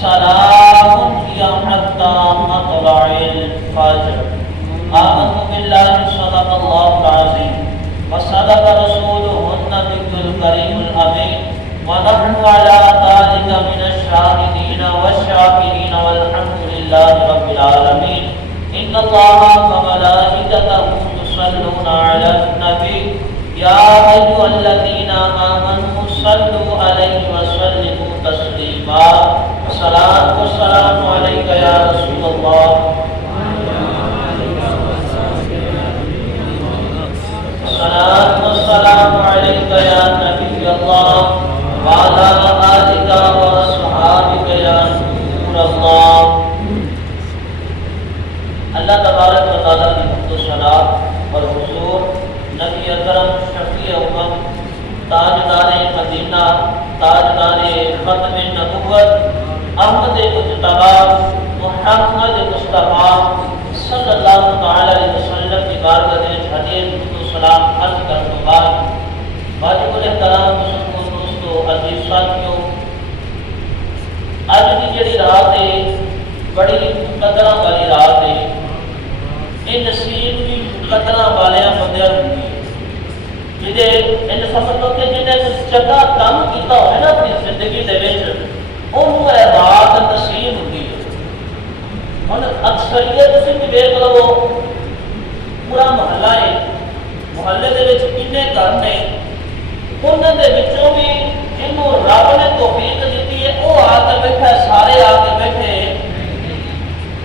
سلام هي حتى مطلع الفجر. آمنت بالله صدق الله العظيم وصدق رسوله النبي الكريم الأمين ونحن على ذلك من الشاهدين والشاكرين والحمد لله رب العالمين. إن الله وملائكته يصلون على النبي يا أيها الذين آمنوا صلوا عليه وسلموا تسليما. الصلاة والسلام عليك يا رسول الله. الصلاة والسلام عليك يا نبي الله وعلى آلك وأصحابك يا نور الله. اللہ تبارک و تعالیٰ کی حمد و ثنا اور حضور نبی اکرم شفیع امم تاجدار مدینہ تاجدار ختم نبوت احمد مجتبی محمد مصطفیٰ صلی اللہ تعالی علیہ وسلم کی بارگاہ میں حاضر درود و سلام عرض کرنے کے بعد واجب الاحترام دوستو عزیز ساتھیوں، اج کی جڑی رات ہے بڑی قدرہ والی رات ہے. یہ نصیب بھی قدرہ والیاں بندیاں ہوندی ہے جہے ان سمجھ لو کہ جنہیں جگہ کام کیتا ہوئے نا اپنی زندگی دے وچ انہوں اے رات نصیب ہوندی ہے. ہن اکثریت تسی ویکھ لو پورا محلہ ہے، محلے دے وچ کنے گھر نے انہاں دے وچوں بھی جنوں رب نے توفیق دتی ہے وہ آ کے بیٹھا، سارے آ کے بیٹھے،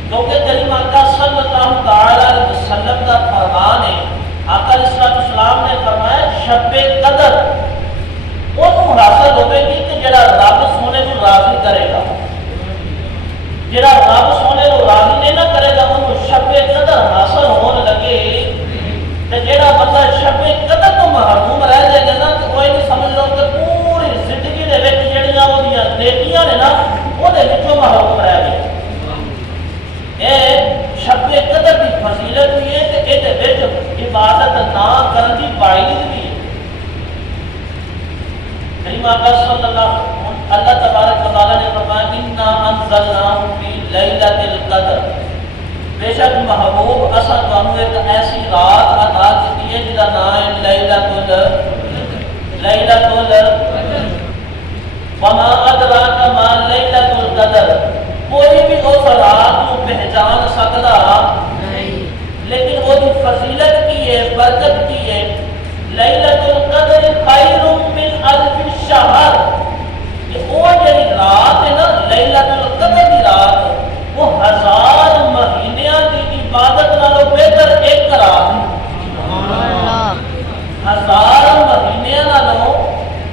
کیونکہ کریم آقا صلی اللہ تعالی علیہ وسلم کا فرمان ہے. آقا علیہ السلام نے فرمایا شب قدر انہوں حاصل ہوئے گی کہ جڑا رب سونے کو راضی کرے گا. جڑا رب سونے کو راضی نہیں نہ کرے گا انہوں شب قدر حاصل ہونے لگے. تے جڑا بندہ شب قدر تو محروم رہ جائے گا نا تو کوئی نہیں سمجھ لو کہ پوری زندگی دے وچ جڑیاں اودیاں نیکیاں نے نا او دے وچوں محروم رہ گئے. اے شب قدر کی فضیلت بھی ہے کہ اے دے وچ عبادت نہ کرن دی باعث بھی ہے. کریم آقا صلی اللہ تبارک و تعالی نے فرمایا انا انزلناہ فی لیلۃ القدر، بے شک محبوب اساں تانوں ایک ایسی رات عطا کی ہے جس کا نام ہے لیلۃ القدر. وما ادراک ما لیلۃ القدر، کوئی بھی اس رات کو پہچان سکتا نہیں، لیکن وہ دی فضیلت کی ہے، برکت کی ہے. لیلۃ القدر خیر من الف شہر، کہ وہ جڑی رات ہے نا لیلۃ القدر کی رات وہ 1000 مہینیاں کی عبادت نالوں بہتر ایک رات ہے. 1000 مہینیاں نالوں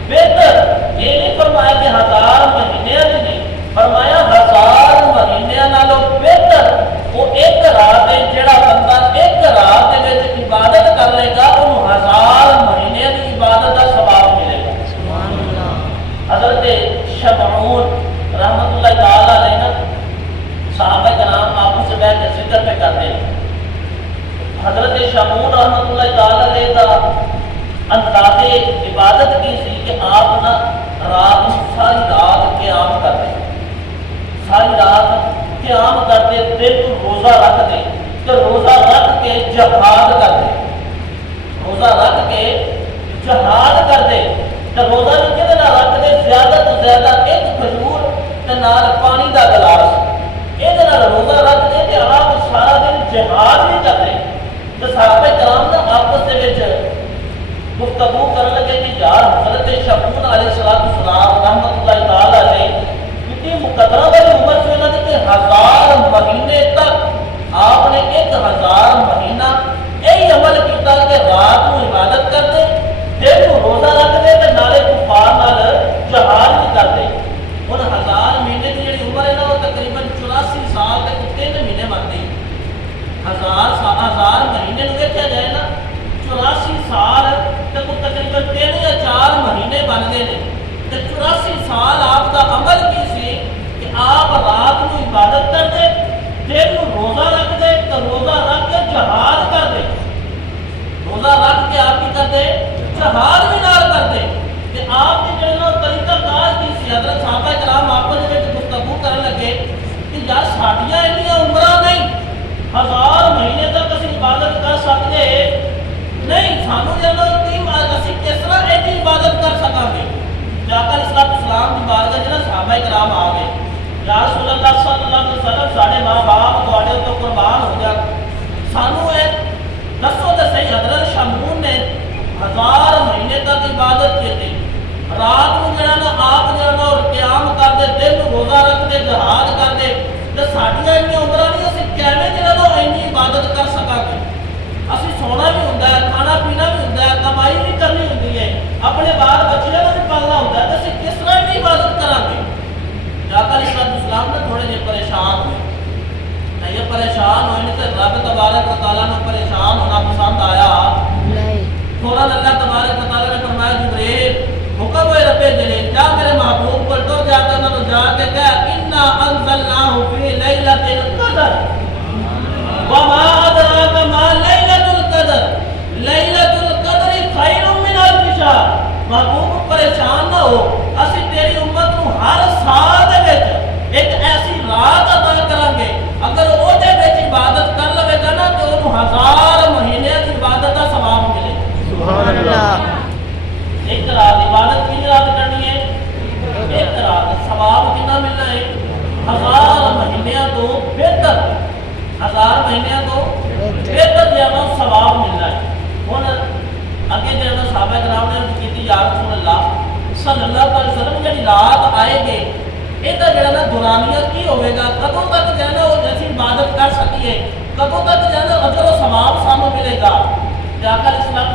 بہتر. یہ نہیں فرمایا کہ 1000 مہینیاں نہیں، فرمایا 1000 مہینیاں نالوں بہتر وہ ایک رات ہے. جڑا بندہ ایک رات دے وچ عبادت کر لے گا انہوں 1000 مہینیاں کی عبادت کا ثواب ملے گا. حضرت شمعون رحمۃ اللہ تعالی علیہ نا صحابہ کرام آپس سے بیٹھ کے ذکر پہ کرتے ہیں. حضرت شمعون رحمۃ اللہ تعالی علیہ کا انداز عبادت کی سی کہ آپ نا رات ساری رات قیام کرتے، ساری رات قیام کرتے، دل کو روزہ رکھتے، تو روزہ رکھ کے جہاد کرتے، روزہ رکھ کے جہاد کرتے. تو روزہ نہیں کہ رکھتے زیادہ تو زیادہ ایک کھجور تے نال پانی دا گلاس، یہ روزہ رکھتے کہ آپ سارا دن جہاد بھی کرتے. تو صحابہ کرام نے آپس کے گفتگو کرنے لگے کہ یار حضرت شمعون علیہ السلام رحمۃ اللہ تعالی علیہ اتنی مقدرہ والی عمر سے انہوں نے کہ 1000 مہینے تک آپ نے 1000 مہینہ یہی عمل کیتا کہ رات کو عبادت کرتے، دن کو روزہ رکھتے تے نالے کفار نال جہاد بھی کرتے. ان 1000 مہینے کی جڑی عمر ہے نا وہ تقریباً 84 سال تک 3 مہینے بنتے. 1000 مہینے کو دیکھا جائے نا 84 سال تک تقریباً 3 یا 4 مہینے بنتے ہیں. 84 سال آپ کا عمل کی سی کہ آپ رات کو عبادت کرتے، دن کو روزہ رکھتے، تو روزہ رکھ کے جہاد کرتے. روزہ رکھ کے آپ کی کرتے جہاد بھی نال کرتے. کہ آپ کے جو طریقہ کار کی سی حضرت صحابہ کرام آپس میں گفتگو کرنے لگے السلام کی بارگاہ جنا صحابہ کرام آ گئے، یا رسول اللہ صلی اللہ علیہ وسلم ساڑھے ماں باپ تواڈے تو قربان ہو جا، سانو ہے دسو تے صحیح حضرت شمعون نے 1000 مہینے تک عبادت کی تھی، رات کو جڑا نا آپ جڑا نا اور قیام کر دے، دن روزہ رکھ دے، جہاد کر دے، تے ساڈیاں اتنی عمراں نہیں اسی کیویں جڑا نا اینی عبادت کر سکاں گے؟ اسی سونا بھی ہوندا ہے، کھانا پینا بھی ہوندا ہے، کمائی بھی کرنی ہوندی ہے، اپنے بال بچیاں نوں بھی پالنا ہوندا ہے، تے اسی کس طرح دی عبادت کران گے؟ آقا علیہ السلام نے تھوڑے جے پریشان ہوئے، یہ پریشان ہوئے تے رب تبارک و تعالیٰ نے پریشان ہونا پسند آیا، فوراً اللہ تبارک و تعالیٰ نے فرمایا جبریل حکم ہوئے ربے جلیل جا میرے محبوب پر ٹر جاتا انہوں نے جا کے کہا انا انزلناہ فی لیلۃ القدر وما ادراک ما لیلۃ القدر لیلۃ القدر خیر من الف شہر۔ محبوب پریشان نہ ہو، اسی تیری امت کو ہر سال دے وچ ایک ایسی رات عطا کریں گے اگر وہ دے وچ عبادت کر لوے گا نا تو انہوں 1000 مہینے کی عبادت کا ثواب ملے۔ سبحان اللہ۔ ایک رات عبادت کی رات کرنی ہے، ایک رات ثواب کتنا ملنا ہے؟ 1000 مہینیاں تو بہتر، 1000 مہینیاں تو بہتر جانا ثواب ملنا ہے۔ ہن اگے جانا صحابہ کرام نے عرض کیتی یا رسول اللہ صلی اللہ علیہ وسلم جڑی رات آئے گے ਇਹਦਾ ਜਿਹੜਾ ਨਾ ਦੁਰਾਨੀਆ ਕੀ ਹੋਵੇਗਾ, ਕਦੋਂ ਤੱਕ ਜਾਨਾ ਉਹ ਅਸੀਂ ਇਬਾਦਤ ਕਰ ਸਕੀਏ, ਕਦੋਂ ਤੱਕ ਜਾਨਾ ਅਜਰ ਉਹ ਸਵਾਬ ਸਾਨੂੰ ਮਿਲੇਗਾ? ਜਾਕਰ ਇਸਲਾਮ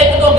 1-2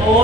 2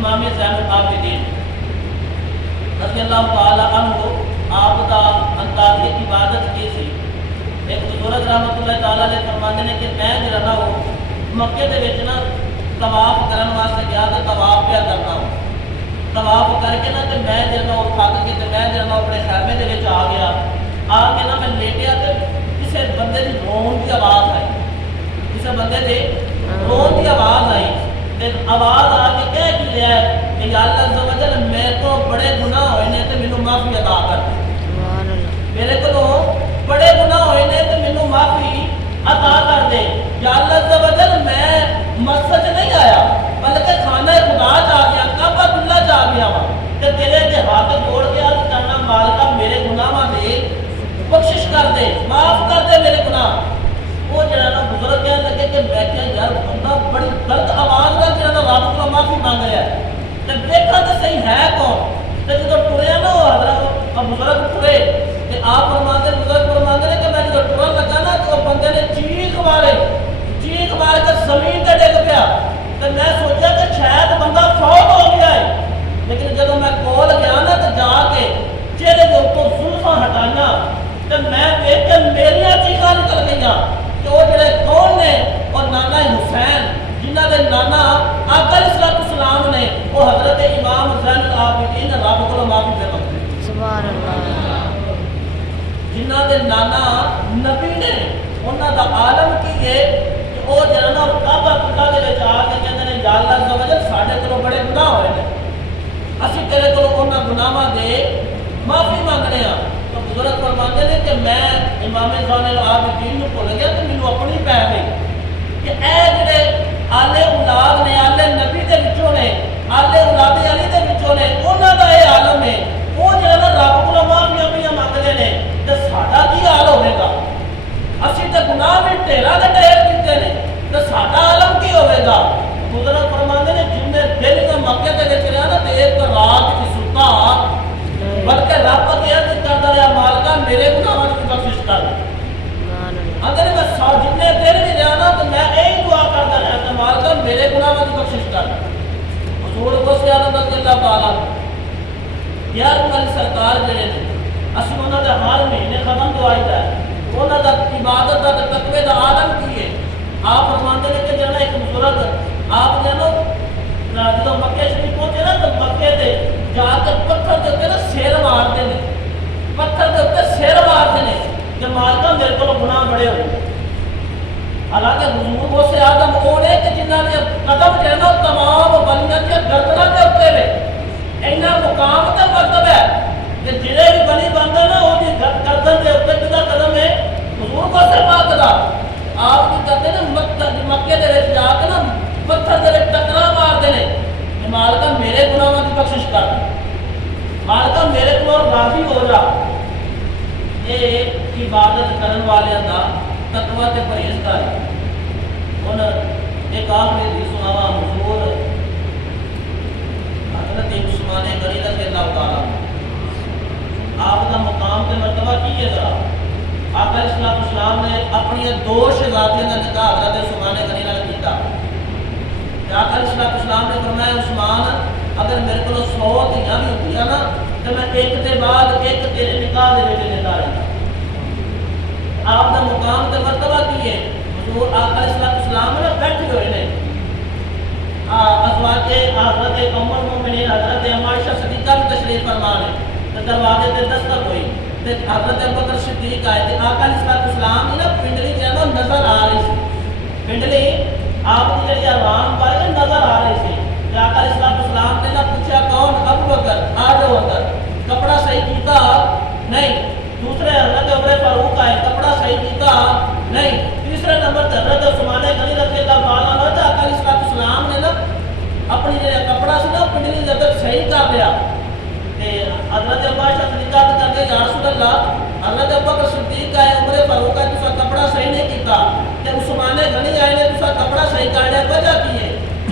امام زین العابدین رضی اللہ تعالی عنہ آپ دا انداز عبادت کی سی. ایک بزرگ رحمت اللہ تعالی علیہ فرماتے ہیں کہ میں جڑا نا وہ مکے دے وچ نا طواف کرن واسطے گیا تے طواف پیا کرنا ہوں. طواف کر کے نا تے میں جڑا وہ تھک کے تے میں جڑا اپنے خیمے دے وچ آ گیا. آ کے نا میں لیٹیا تے کسے بندے دی رون دی آواز آئی. کسے بندے دی رون دی آواز آئی تے آواز آ کے کہہ کی لیا ہے کہ یا اللہ عز و جل میرے کو بڑے گناہ ہوئے نے تے مینوں معافی عطا کر. میرے کو بڑے گناہ ہوئے نے تے مینوں معافی عطا کر دے. یا اللہ عز و جل میں مسجد نہیں آیا بلکہ خانہ خدا جا گیا, کعبہ اللہ جا گیا وا تے تیرے اگے ہاتھ جوڑ کے عرض کرنا مالکا میرے گناہاں دے بخشش کر دے, معاف کر دے میرے گناہ. وہ جڑا نا بزرگ کہنے لگے کہ میں کیا یار بندہ بڑی غلط آواز نہ جڑا نا رب کو معافی مانگ رہا ہے تے دیکھا تے صحیح ہے کون. تے جدوں ٹریا نا وہ حضرت بزرگ ٹرے تے آپ فرماتے بزرگ فرماتے ہیں کہ میں جدوں ٹرن لگا نا تو بندے نے چیخ مار کے زمین تے ڈگ پیا. تے میں سوچا کہ شاید بندہ فوت ہو گیا ہے, لیکن جدوں میں کول گیا نا تے جا کے چہرے دے اوپر زلفاں ہٹائیاں تے میں دیکھ کے میریاں چیخاں نکل گئیاں کہ وہ جڑے کون نے اور نانا حسین جنہ دے نانا آقا علیہ السلام نے وہ حضرت امام زین العابدین رب کو معافی دے منگے. سبحان اللہ. جنہ دے نانا نبی نے انہاں دا عالم کی ہے کہ وہ جڑا نا کعبہ اللہ دے وچ آ کے کہندے نے یا اللہ عز و جل ساڈے کولوں بڑے گناہ ہوئے نے, اسی تیرے کولوں انہاں گناہاں دے معافی مانگنے ہاں. تو بزرگ فرماتے ہیں کہ میں امام زین العابدین نو بھول گیا تو مینوں اپنی پی گئی کہ اے جڑے آلے اولاد نے آلے نبی دے وچوں نے آلے اولاد علی دے وچوں نے انہاں دا اے عالم ہے وہ جڑا نا رب کولوں معافیاں پیاں منگدے نے تے ساڈا کی حال ہوے گا. اسی تے گناہ بھی ڈھیرا دے ڈھیر کیتے نے تے ساڈا عالم کی ہوے گا. بزرگ فرماتے ہیں جن نے دل کا مکے دے وچ رہیا نا تے ایک رات کی ستا بلکہ رب اگے عرض کردا رہیا مالکا میرے گناہاں دی بخشش کر. اگر میں جتنے دن بھی رہا نا تو میں یہی دعا کرتا رہا کہ مالکا میرے گناہاں دی بخشش کر. حضور غوث اعظم رضی اللہ تعالیٰ 11 والی سرکار جڑے نے اسی انہاں دا ہر مہینے ختم دعائی دا ہے, انہاں دا عبادت دا تقوی دا عالم کی ہے. آپ فرماتے ہیں کہ جانا ایک بزرگ آپ جانو جدوں مکے شریف پہنچے نا تو مکے دے جا کے پتھر دے اوپر سیر مارتے ہیں, پتھر دے اوپر سیر مارتے ہیں کہ مالکا میرے کو گناہ بڑے ہوئے. حالانکہ حضور غوث اعظم وہ نے کہ جنہاں نے قدم جو ہے نا تمام بلیاں کے گردناں دے اوپر ہے, اینا مقام تے مرتبہ ہے کہ جڑے بھی بلی بندا نا وہ دی گردن دے اوپر جدا قدم ہے حضور غوث پاک دا. آپ کی کرتے نا مکے دے وچ جا کے نا پتھر دے وچ ٹکرا مارتے ہیں کہ مالکا میرے گناہاں دی بخشش کر, مالکا میرے کو راضی ہو جا. یہ عبادت کرن والے دا تقوی تے پرہیزگار ہے. ہن ایک آخری حدیث سناواں حضور حضرت عثمان غنی رضی اللہ تعالیٰ آپ کا مقام تے مرتبہ کی ہے ذرا. آقا علیہ السلام نے اپنی دو شہزادیاں کا نکاح حضرت عثمان غنی نال کیتا. آقا علیہ السلام نے فرمایا عثمان اگر میرے کو 100 دھیاں بھی ہوندیاں نا تو میں ایک دے بعد ایک تیرے نکاح دے وچ لیتا رہنا. آپ کا مقام تے مرتبہ کی ہے. حضور آقا علیہ السلام نے بیٹھے ہوئے نے ازواج حضرت ام المؤمنین حضرت عائشہ صدیقہ بھی تشریف فرما ہے تو دروازے تے دستک ہوئی تے حضرت ابوبکر صدیق آئے تے آقا علیہ السلام نے نا پنڈلی جو ہے نا نظر آ رہی سی, پنڈلی آپ کی جڑی آرام پائے نظر آ رہی سی. تے آقا علیہ السلام نے نا پوچھا کون ابوبکر آ جاؤ اندر, کپڑا صحیح کیتا نہیں. دوسرے حضرت عمر فاروق آئے کپڑا صحیح کیتا نہیں. تیسرے نمبر حضرت عثمان غنی رضی اللہ تعالیٰ عنہ تے آقا علیہ السلام نے نا اپنی جو کپڑا سی نا پنڈلی دے اندر صحیح کر لیا. حضرت عائشہ صدیقہ کر کے یا رسول اللہ حضرت ابوبکر صدیق آئے عمر فاروق آئے تسا کپڑا صحیح نہیں کیتا تے عثمان غنی آئے نے تسا کپڑا صحیح کر لیا, وجہ کی ہے؟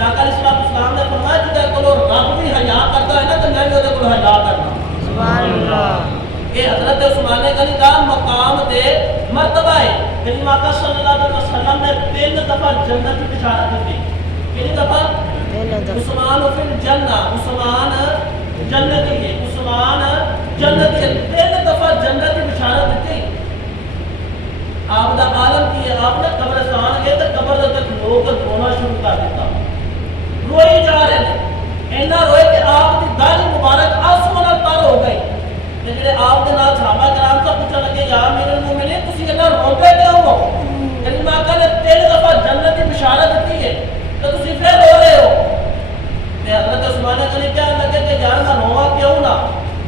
آقا علیہ السلام نے فرمایا جے کولو رب بھی حیا کرتا ہے نا تے میں بھی اودے کولو حیا کرنا. سبحان اللہ. یہ حضرت عثمان غنی کا مقام تے مرتبہ ہے. نبی آقا صلی اللہ علیہ وسلم نے 3 دفعہ جنت کی بشارت دی کتنی دفعہ عثمان فی الجنہ، عثمان جنتی ہے، عثمان جنتی ہے، 3 دفعہ جنت کی بشارت دیتی۔ آپ دا عالم کی ہے، آپ نے قبرستان گئے تو قبر تک لوگ رونا شروع کر دیتا، روئی جا رہے ہیں، اینا روئے کہ آپ کی داڑھی مبارک آنسو نال تر ہو گئی۔ کہ جڑے آپ دے نال صحابہ کرام سے پوچھنے لگے یا امیر المومنین تسی اینا روندے کیوں ہو؟ کلمہ آقا نے 3 دفعہ جنت کی بشارت دیتی ہے تو تسی پھر رو رہے ہو۔ کہ حضرت عثمان غنی کہنے لگے کہ یار میں رواں کیوں نہ،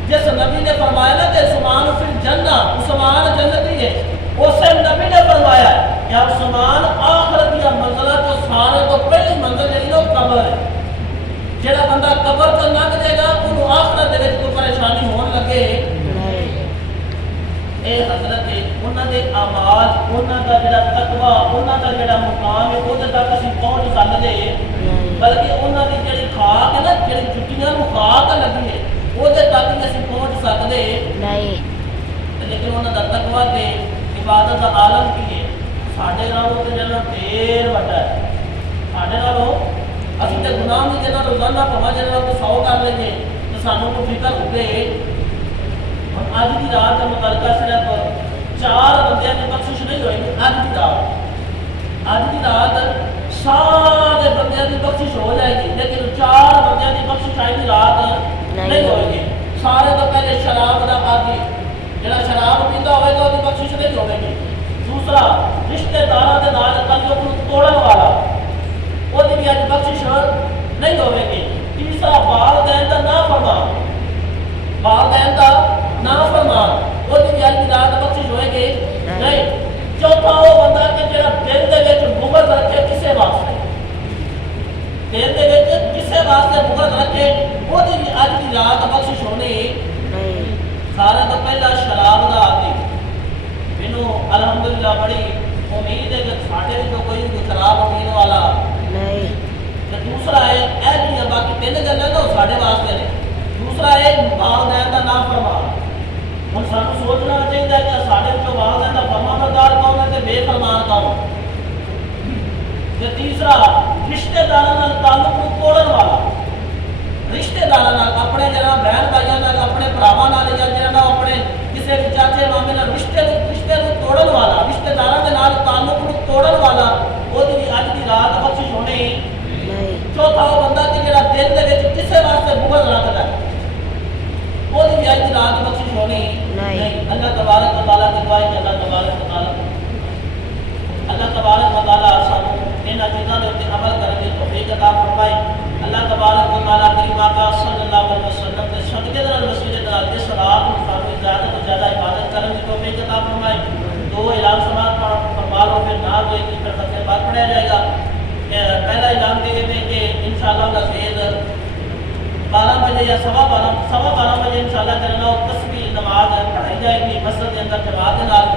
جس نبی نے فرمایا نا کہ عثمان فی الجنہ، عثمان جنتی ہے، اسے نبی نے فرمایا کہ عثمان آخرت یا منزلہ جو سارے تو پہلی منزل ہے وہ قبر ہے۔ جڑا بندہ قبر تو لنگ جائے گا انہوں آخرت دے کوئی پریشانی ہون لگے اے حضرت انہاں دے اعمال، انہاں دا جڑا تقوی، انہاں دا جڑا مقام ہے وہ تک اسی پہنچ سکدے، بلکہ انہاں دی جڑی خاک ہے نا، جڑی جٹیاں نوں خاک لگی ہے وہ تک اسی پہنچ سکدے نہیں، لیکن انہاں دا تقوی تے عبادت دا عالم کی ہے ساڈے نالوں تے جڑا ڈھیر وڈا ہے، ساڈے نالوں اسی تے گناہ دی جڑا روزانہ پوا جڑا تو 100 کر لیں تو سانوں کو فکر ہوے۔ اور اج دی رات دا متعلقہ صرف 4 بندیاں دی بخشش نہیں ہوئی، اج دی رات سارے بندیاں دی بخشش ہو جائے گی، لیکن 4 بندیاں دی بخشش آئی دی رات نہیں ہوئے گی۔ سارے تو پہلے شراب دا عادی جڑا شراب پیندا ہوئے گا دی بخشش نہیں ہوے گی۔ دوسرا رشتہ داراں دے نال تعلق نوں توڑن والا وہ دی بھی اج بخشش نہیں ہوے گی۔ تیسرا والدین دا نافرمان، والدین دا نافرمان وہ دی بھی اج دی رات بخشش ہوئے گی نہیں۔ چوتھا وہ بندہ کہ جڑا دل دے وچ بغض رکھے کسے واسطے، دل دے وچ کسے واسطے بغض رکھے وہ دی بھی اج دی رات بخشش ہونی نہیں۔ سارے تو پہلا شراب دا عادی، مینوں الحمدللہ بڑی امید ہے کہ ساڈے وچ کوئی بھی شراب پین والا نہیں۔ دوسرا ہے اے نہیں، باقی 3 گلاں تو ساڈے واسطے نے۔ دوسرا ہے والدین دا نافرمان۔ ہن سانوں سوچنا چاہیے کہ ساڈے وچ والدین دا فرمانبردار کون ہے تے بے فرمان کون۔ تے تیسرا رشتہ داراں نال تعلق نوں توڑن والا، رشتہ داراں نال اپنے جڑا بہن بھائیاں نال، اپنے بھراواں نال یا جڑا اپنے کسے بھی چاچے مامے نال رشتے نوں توڑن والا، رشتہ داراں دے نال تعلق نوں توڑن والا وہ دی اج دی رات بخشش ہونی نہیں۔ چوتھا وہ بندہ کہ جڑا دل دے وچ کسے واسطے بغض رکھدا ہے وہ دی اج دی رات بخشش ہونی نہیں۔ اللہ تبارک و تعالیٰ کی دعا ہے کہ اللہ تبارک و تعالیٰ سانوں انہاں چیزاں دے اوپر عمل کرنے دی توفیق عطا فرمائے۔ اللہ تبارک و تعالیٰ کریم آقا صلی اللہ علیہ وسلم کے صدقے دے نال وسیلے دے نال اس رات نوں سانوں زیادہ تو زیادہ عبادت کرنے دی توفیق عطا فرمائے۔ 2 اعلان سماعت فرما لو، پھر نہ ہوئے گی پھر تک بعد پڑھایا جائے گا۔ پہلا اعلان یہ ہے کہ انشاءاللہ العزیز 12 بجے یا 12:15 بجے انشاءاللہ جو ہے نا تسبیح نماز پڑھائی جائے گی مسجد کے اندر جماعت کے نال۔